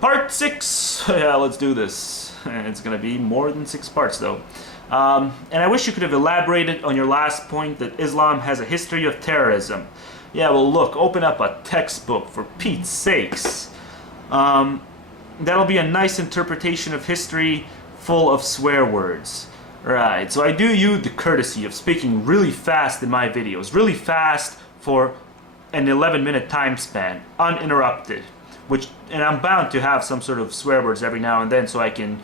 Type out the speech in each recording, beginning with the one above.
Part 6! Yeah, let's do this. It's gonna be more than 6 parts though. And I wish you could have elaborated on your last point that Islam has a history of terrorism. Yeah, well look, open up a textbook for Pete's sakes. That'll be a nice interpretation of history full of swear words. Right, so I do you the courtesy of speaking really fast in my videos. Really fast for an 11-minute time span, uninterrupted. And I'm bound to have some sort of swear words every now and then so I can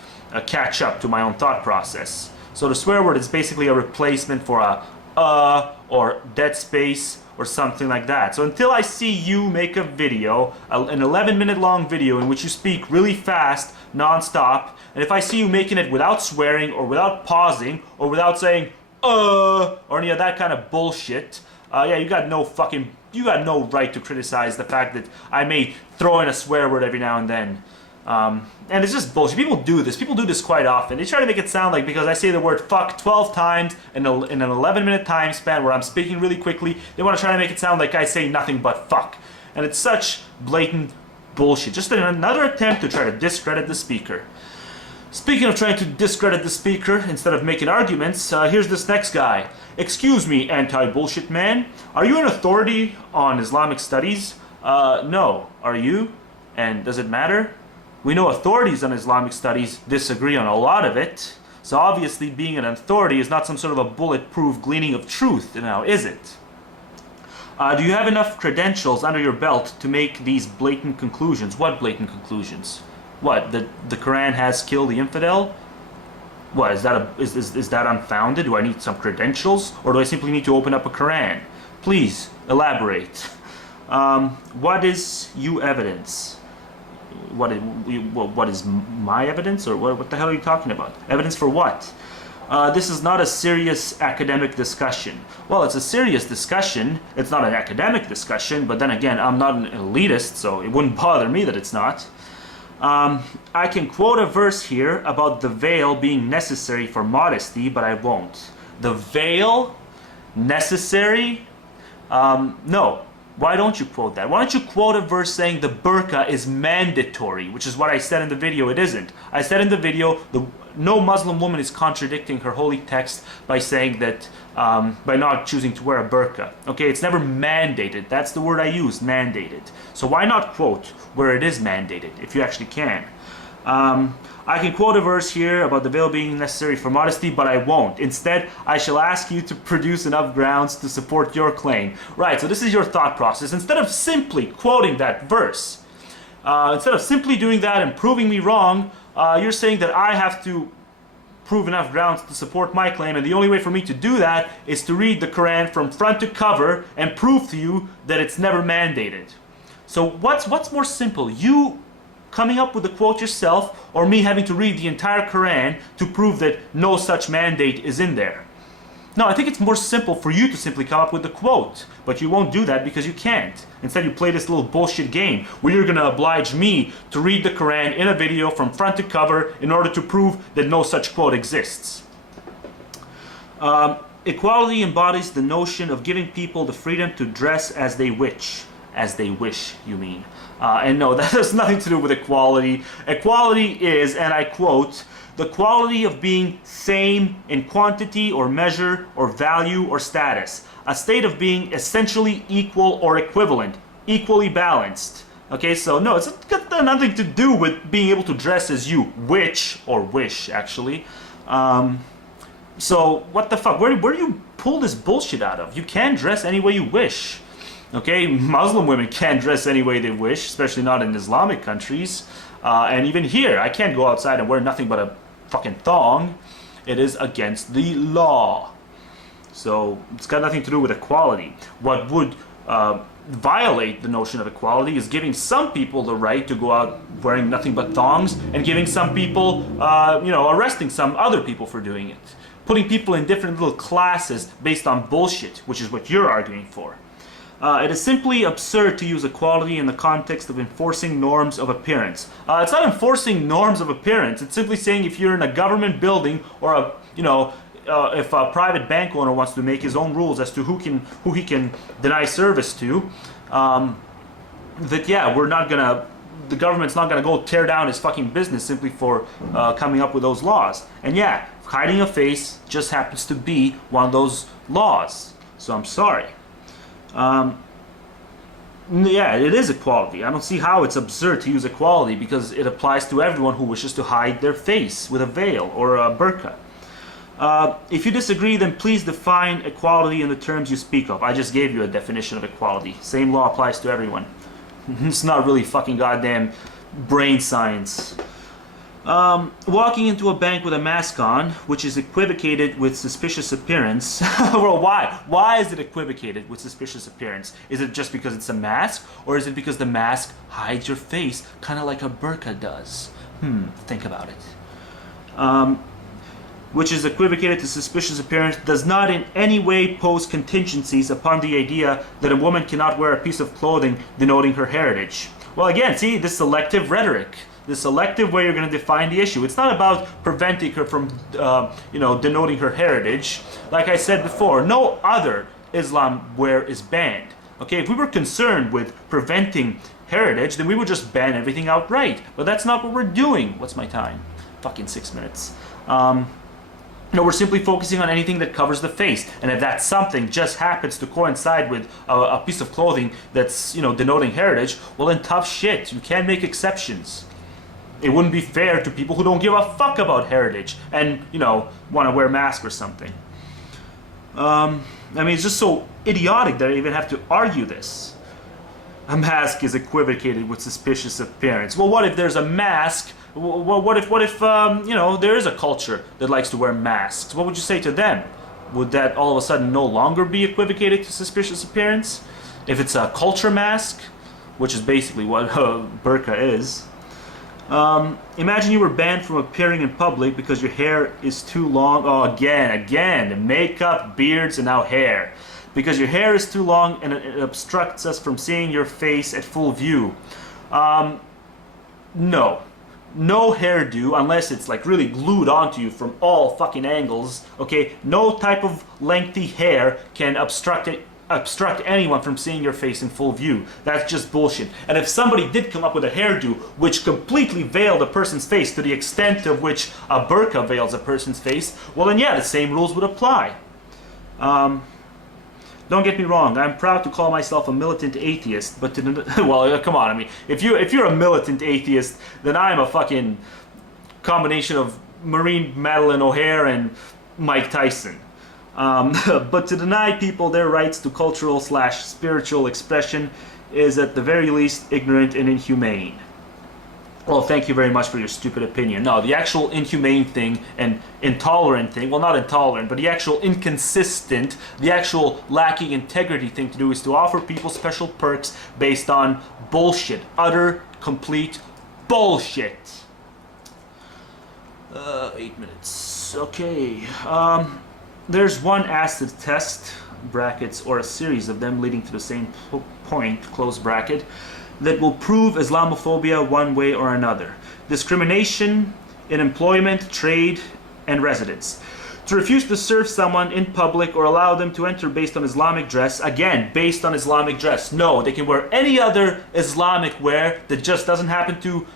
catch up to my own thought process. So the swear word is basically a replacement for a or dead space or something like that. So until I see you make a video, an 11-minute long video in which you speak really fast, non-stop, and if I see you making it without swearing or without pausing or without saying or any of that kind of bullshit, yeah, you got no right to criticize the fact that I may throw in a swear word every now and then. And it's just bullshit. People do this. People do this quite often. They try to make it sound like because I say the word fuck 12 times in an 11-minute time span where I'm speaking really quickly, they want to try to make it sound like I say nothing but fuck. And it's such blatant bullshit. Just another attempt to try to discredit the speaker. Speaking of trying to discredit the speaker instead of making arguments, here's this next guy. Excuse me, anti-bullshit man. Are you an authority on Islamic studies? No. Are you? And does it matter? We know authorities on Islamic studies disagree on a lot of it. So obviously being an authority is not some sort of a bulletproof gleaning of truth, now is it? Do you have enough credentials under your belt to make these blatant conclusions? What blatant conclusions? What, the Quran has killed the infidel? What, is that unfounded? Do I need some credentials? Or do I simply need to open up a Quran? Please, elaborate. What is you evidence? What is my evidence? Or what the hell are you talking about? Evidence for what? This is not a serious academic discussion. Well, it's a serious discussion. It's not an academic discussion, but then again, I'm not an elitist, so it wouldn't bother me that it's not. I can quote a verse here about the veil being necessary for modesty, but I won't. The veil? Necessary? No. Why don't you quote that? Why don't you quote a verse saying the burqa is mandatory, which is what I said in the video. It isn't. I said in the video, no Muslim woman is contradicting her holy text by saying that, by not choosing to wear a burqa. Okay, it's never mandated. That's the word I used, mandated. So why not quote where it is mandated, if you actually can? I can quote a verse here about the veil being necessary for modesty, but I won't. Instead, I shall ask you to produce enough grounds to support your claim. Right, so this is your thought process. Instead of simply quoting that verse, instead of simply doing that and proving me wrong, you're saying that I have to prove enough grounds to support my claim, and the only way for me to do that is to read the Quran from front to cover and prove to you that it's never mandated. So what's more simple? You coming up with a quote yourself, or me having to read the entire Quran to prove that no such mandate is in there? No, I think it's more simple for you to simply come up with the quote, but you won't do that because you can't. Instead, you play this little bullshit game where you're going to oblige me to read the Quran in a video from front to cover in order to prove that no such quote exists. Equality embodies the notion of giving people the freedom to dress as they wish. As they wish, you mean. And no, that has nothing to do with equality. Equality is, and I quote, the quality of being same in quantity or measure or value or status. A state of being essentially equal or equivalent, equally balanced. Okay, so no, it's got nothing to do with being able to dress as you wish, actually. So, what the fuck? Where do you pull this bullshit out of? You can dress any way you wish. Okay, Muslim women can't dress any way they wish, especially not in Islamic countries. And even here, I can't go outside and wear nothing but a fucking thong. It is against the law. So it's got nothing to do with equality. What would violate the notion of equality is giving some people the right to go out wearing nothing but thongs, and giving some people, arresting some other people for doing it. Putting people in different little classes based on bullshit, which is what you're arguing for. It is simply absurd to use equality in the context of enforcing norms of appearance. It's not enforcing norms of appearance. It's simply saying if you're in a government building or if a private bank owner wants to make his own rules as to who he can deny service to, that yeah, we're not gonna the government's not going to go tear down his fucking business simply for coming up with those laws. And yeah, hiding a face just happens to be one of those laws. So I'm sorry. Yeah, it is equality. I don't see how it's absurd to use equality because it applies to everyone who wishes to hide their face with a veil or a burqa. If you disagree, then please define equality in the terms you speak of. I just gave you a definition of equality. Same law applies to everyone. It's not really fucking goddamn brain science. Walking into a bank with a mask on, which is equivocated with suspicious appearance. Well, why? Why is it equivocated with suspicious appearance? Is it just because it's a mask? Or is it because the mask hides your face, kind of like a burqa does? Think about it. Which is equivocated to suspicious appearance, does not in any way pose contingencies upon the idea that a woman cannot wear a piece of clothing denoting her heritage. Well, again, see, this selective rhetoric. The selective way you're going to define the issue. It's not about preventing her from, denoting her heritage. Like I said before, no other Islam wear is banned. Okay, if we were concerned with preventing heritage, then we would just ban everything outright. But that's not what we're doing. What's my time? Fucking 6 minutes. No, we're simply focusing on anything that covers the face. And if that something just happens to coincide with a piece of clothing that's, denoting heritage, well then tough shit. You can't make exceptions. It wouldn't be fair to people who don't give a fuck about heritage and, want to wear a mask or something. It's just so idiotic that I even have to argue this. A mask is equivocated with suspicious appearance. Well, what if there's a mask? What if there is a culture that likes to wear masks? What would you say to them? Would that all of a sudden no longer be equivocated to suspicious appearance? If it's a culture mask, which is basically what burqa is. Imagine you were banned from appearing in public because your hair is too long. Oh, again, makeup, beards, and now hair. Because your hair is too long and it obstructs us from seeing your face at full view. No. No hairdo, unless it's like really glued onto you from all fucking angles, okay? No type of lengthy hair can obstruct anyone from seeing your face in full view. That's just bullshit. And if somebody did come up with a hairdo which completely veiled a person's face to the extent of which a burqa veils a person's face, well then yeah, the same rules would apply. Don't get me wrong, I'm proud to call myself a militant atheist, but well, come on, I mean, if you're a militant atheist, then I'm a fucking combination of Maureen Madeline O'Hare and Mike Tyson. But to deny people their rights to cultural/spiritual expression is at the very least ignorant and inhumane. Well, thank you very much for your stupid opinion. No, the actual inhumane thing and intolerant thing, well, not intolerant, but the actual inconsistent, the actual lacking integrity thing to do is to offer people special perks based on bullshit. Utter, complete bullshit. 8 minutes. Okay. There's one acid test, brackets, or a series of them leading to the same point, close bracket, that will prove Islamophobia one way or another. Discrimination in employment, trade, and residence. To refuse to serve someone in public or allow them to enter based on Islamic dress, again, based on Islamic dress. No, they can wear any other Islamic wear that just doesn't happen to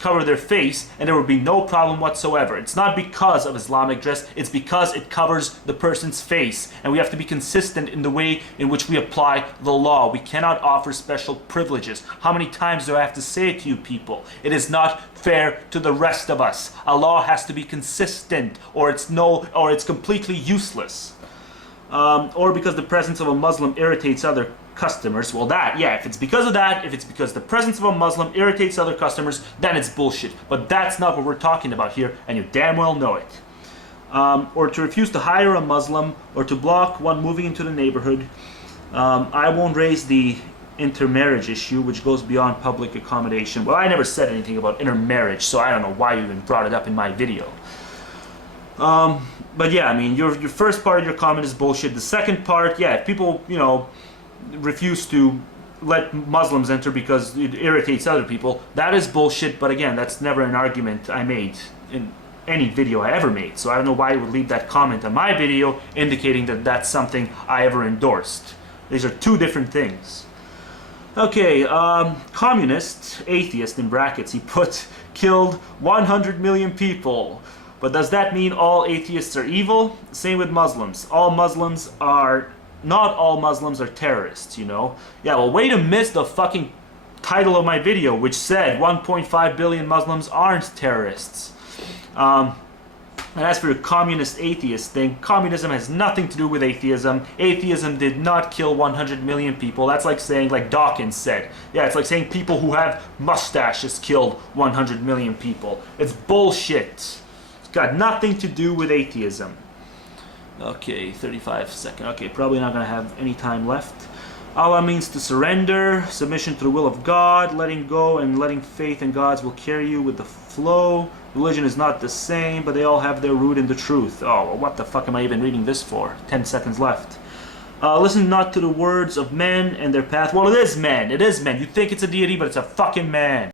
cover their face, and there would be no problem whatsoever. It's not because of Islamic dress, it's because it covers the person's face, and we have to be consistent in the way in which we apply the law. We cannot offer special privileges. How many times do I have to say it to you people? It is not fair to the rest of us. A law has to be consistent, or it's completely useless. Or because the presence of a Muslim irritates other customers. Well, if it's because of that, if it's because the presence of a Muslim irritates other customers, then it's bullshit. But that's not what we're talking about here, and you damn well know it. Or to refuse to hire a Muslim, or to block one moving into the neighborhood. I won't raise the intermarriage issue, which goes beyond public accommodation. Well, I never said anything about intermarriage, so I don't know why you even brought it up in my video. But yeah, I mean, your first part of your comment is bullshit. The second part, yeah, if people, refuse to let Muslims enter because it irritates other people, that is bullshit. But again, that's never an argument I made in any video I ever made. So I don't know why you would leave that comment on my video indicating that that's something I ever endorsed. These are two different things. Okay, communist, atheist in brackets, he put, killed 100 million people. But does that mean all atheists are evil? Same with Muslims. Not all Muslims are terrorists, you know? Yeah, well, way to miss the fucking title of my video, which said 1.5 billion Muslims aren't terrorists. And as for your communist atheist thing, communism has nothing to do with atheism. Atheism did not kill 100 million people. That's like saying, like Dawkins said. Yeah, it's like saying people who have mustaches killed 100 million people. It's bullshit. It's got nothing to do with atheism. Okay, 35 seconds. Okay, probably not going to have any time left. Allah means to surrender, submission to the will of God, letting go and letting faith in God's will carry you with the flow. Religion is not the same, but they all have their root in the truth. Oh, well, what the fuck am I even reading this for? 10 seconds left. Listen not to the words of men and their path. Well, it is men. It is men. You think it's a deity, but it's a fucking man.